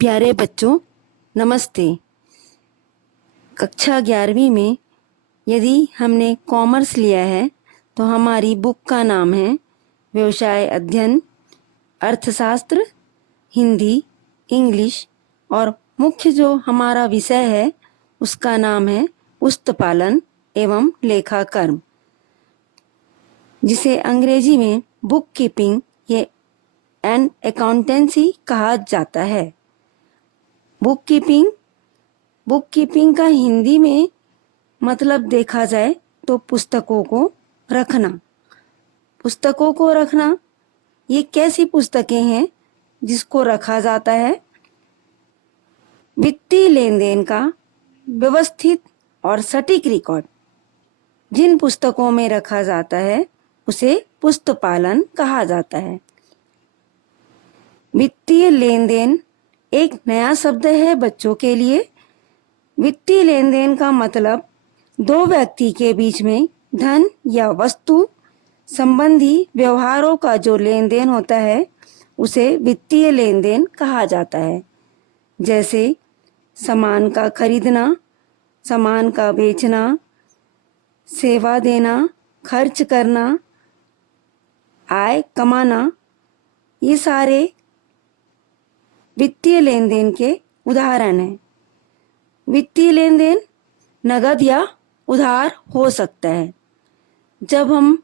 प्यारे बच्चों, नमस्ते। कक्षा 11वीं में यदि हमने कॉमर्स लिया है तो हमारी बुक का नाम है व्यवसाय अध्ययन, अर्थशास्त्र, हिंदी, इंग्लिश और मुख्य जो हमारा विषय है उसका नाम है पुस्तपालन एवं लेखाकर्म, जिसे अंग्रेजी में बुक कीपिंग एंड अकाउंटेंसी कहा जाता है। बुक कीपिंग का हिंदी में मतलब देखा जाए तो पुस्तकों को रखना। पुस्तकों को रखना, ये कैसी पुस्तकें हैं जिसको रखा जाता है? वित्तीय लेन देन का व्यवस्थित और सटीक रिकॉर्ड जिन पुस्तकों में रखा जाता है उसे पुस्तपालन कहा जाता है। वित्तीय लेन देन एक नया शब्द है बच्चों के लिए। वित्तीय लेन देन का मतलब दो व्यक्ति के बीच में धन या वस्तु संबंधी व्यवहारों का जो लेन देन होता है उसे वित्तीय लेन देन कहा जाता है। जैसे सामान का खरीदना, सामान का बेचना, सेवा देना, खर्च करना, आय कमाना, ये सारे वित्तीय लेन देन के उदाहरण हैं। वित्तीय लेन देन नगद या उधार हो सकता है। जब हम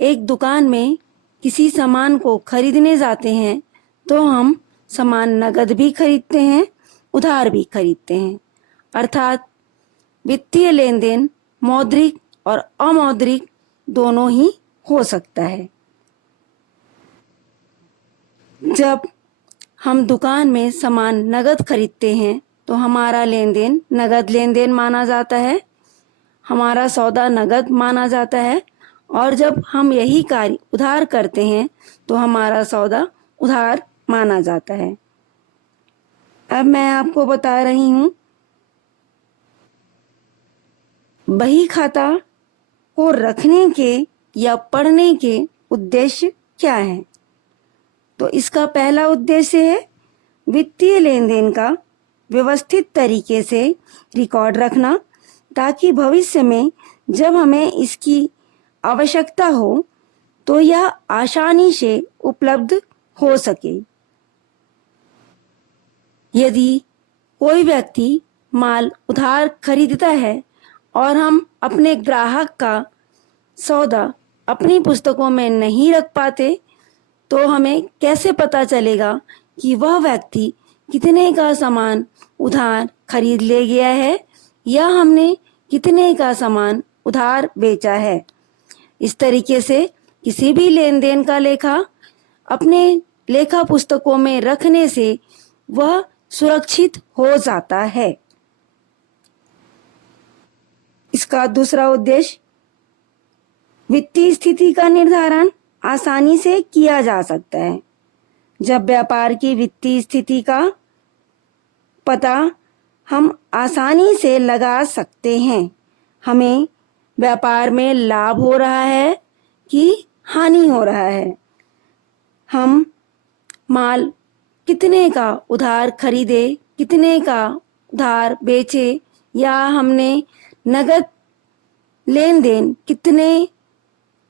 एक दुकान में किसी सामान को खरीदने जाते हैं तो हम सामान नगद भी खरीदते हैं, उधार भी खरीदते हैं। अर्थात वित्तीय लेन देन मौद्रिक और अमौद्रिक दोनों ही हो सकता है। जब हम दुकान में सामान नगद खरीदते हैं तो हमारा लेन देन नगद लेन देन माना जाता है, हमारा सौदा नगद माना जाता है। और जब हम यही कार्य उधार करते हैं तो हमारा सौदा उधार माना जाता है। अब मैं आपको बता रही हूँ बही खाता को रखने के या पढ़ने के उद्देश्य क्या हैं। तो इसका पहला उद्देश्य है वित्तीय लेन देन का व्यवस्थित तरीके से रिकॉर्ड रखना, ताकि भविष्य में जब हमें इसकी आवश्यकता हो तो यह आसानी से उपलब्ध हो सके। यदि कोई व्यक्ति माल उधार खरीदता है और हम अपने ग्राहक का सौदा अपनी पुस्तकों में नहीं रख पाते तो हमें कैसे पता चलेगा कि वह व्यक्ति कितने का सामान उधार खरीद ले गया है या हमने कितने का सामान उधार बेचा है। इस तरीके से किसी भी लेन देन का लेखा अपने लेखा पुस्तकों में रखने से वह सुरक्षित हो जाता है। इसका दूसरा उद्देश्य वित्तीय स्थिति का निर्धारण आसानी से किया जा सकता है। जब व्यापार की वित्तीय स्थिति का पता हम आसानी से लगा सकते हैं, हमें व्यापार में लाभ हो रहा है कि हानि हो रहा है, हम माल कितने का उधार खरीदे, कितने का उधार बेचे, या हमने नगद लेन देन कितने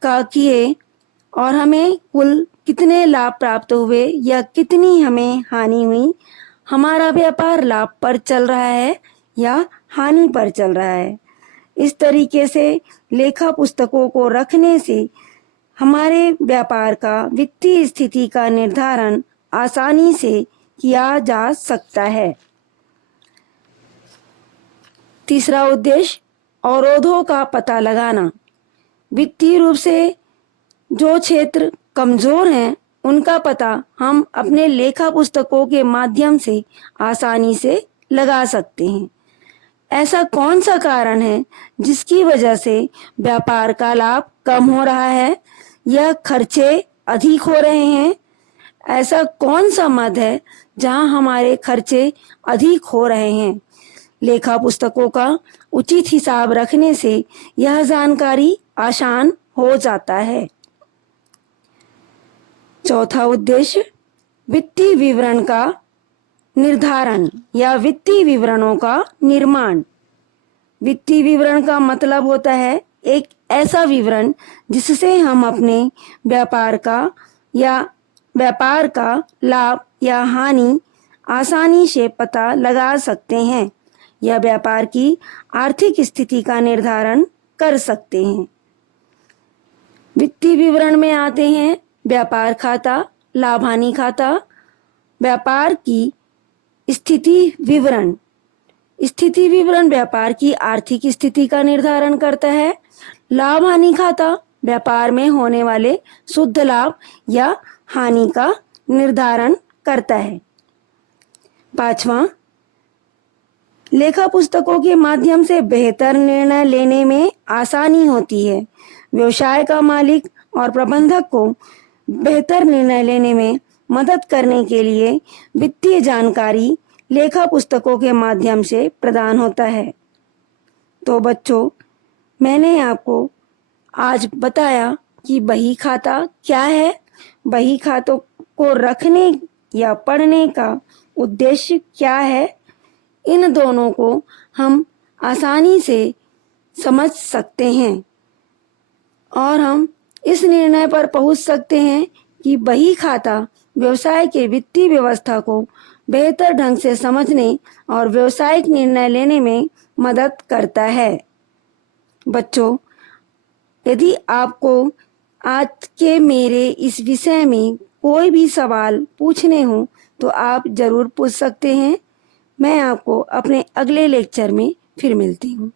का किए और हमें कुल कितने लाभ प्राप्त हुए या कितनी हमें हानि हुई, हमारा व्यापार लाभ पर चल रहा है या हानि पर चल रहा है। इस तरीके से लेखा पुस्तकों को रखने से हमारे व्यापार का वित्तीय स्थिति का निर्धारण आसानी से किया जा सकता है। तीसरा उद्देश्य अवरोधों का पता लगाना। वित्तीय रूप से जो क्षेत्र कमजोर हैं उनका पता हम अपने लेखा पुस्तकों के माध्यम से आसानी से लगा सकते हैं। ऐसा कौन सा कारण है जिसकी वजह से व्यापार का लाभ कम हो रहा है या खर्चे अधिक हो रहे हैं? ऐसा कौन सा मद है जहां हमारे खर्चे अधिक हो रहे हैं? लेखा पुस्तकों का उचित हिसाब रखने से यह जानकारी आसान हो जाता है। चौथा उद्देश्य वित्तीय विवरण का निर्धारण या वित्तीय विवरणों का निर्माण। वित्तीय विवरण का मतलब होता है एक ऐसा विवरण जिससे हम अपने व्यापार का लाभ या हानि आसानी से पता लगा सकते हैं या व्यापार की आर्थिक स्थिति का निर्धारण कर सकते हैं। वित्तीय विवरण में आते हैं व्यापार खाता, लाभ हानि खाता, व्यापार की स्थिति विवरण। स्थिति विवरण व्यापार की आर्थिक स्थिति का निर्धारण करता है। लाभ हानि खाता व्यापार में होने वाले शुद्ध लाभ या हानि का निर्धारण करता है। पांचवा, लेखा पुस्तकों के माध्यम से बेहतर निर्णय लेने में आसानी होती है। व्यवसाय का मालिक और प्रबंधक को बेहतर निर्णय लेने में मदद करने के लिए वित्तीय जानकारी लेखा पुस्तकों के माध्यम से प्रदान होता है। तो बच्चों, मैंने आपको आज बताया कि बही खाता क्या है, बही खातों को रखने या पढ़ने का उद्देश्य क्या है। इन दोनों को हम आसानी से समझ सकते हैं और हम इस निर्णय पर पहुंच सकते हैं कि बही खाता व्यवसाय के वित्तीय व्यवस्था को बेहतर ढंग से समझने और व्यावसायिक निर्णय लेने में मदद करता है। बच्चों, यदि आपको आज के मेरे इस विषय में कोई भी सवाल पूछने हो तो आप ज़रूर पूछ सकते हैं। मैं आपको अपने अगले लेक्चर में फिर मिलती हूँ।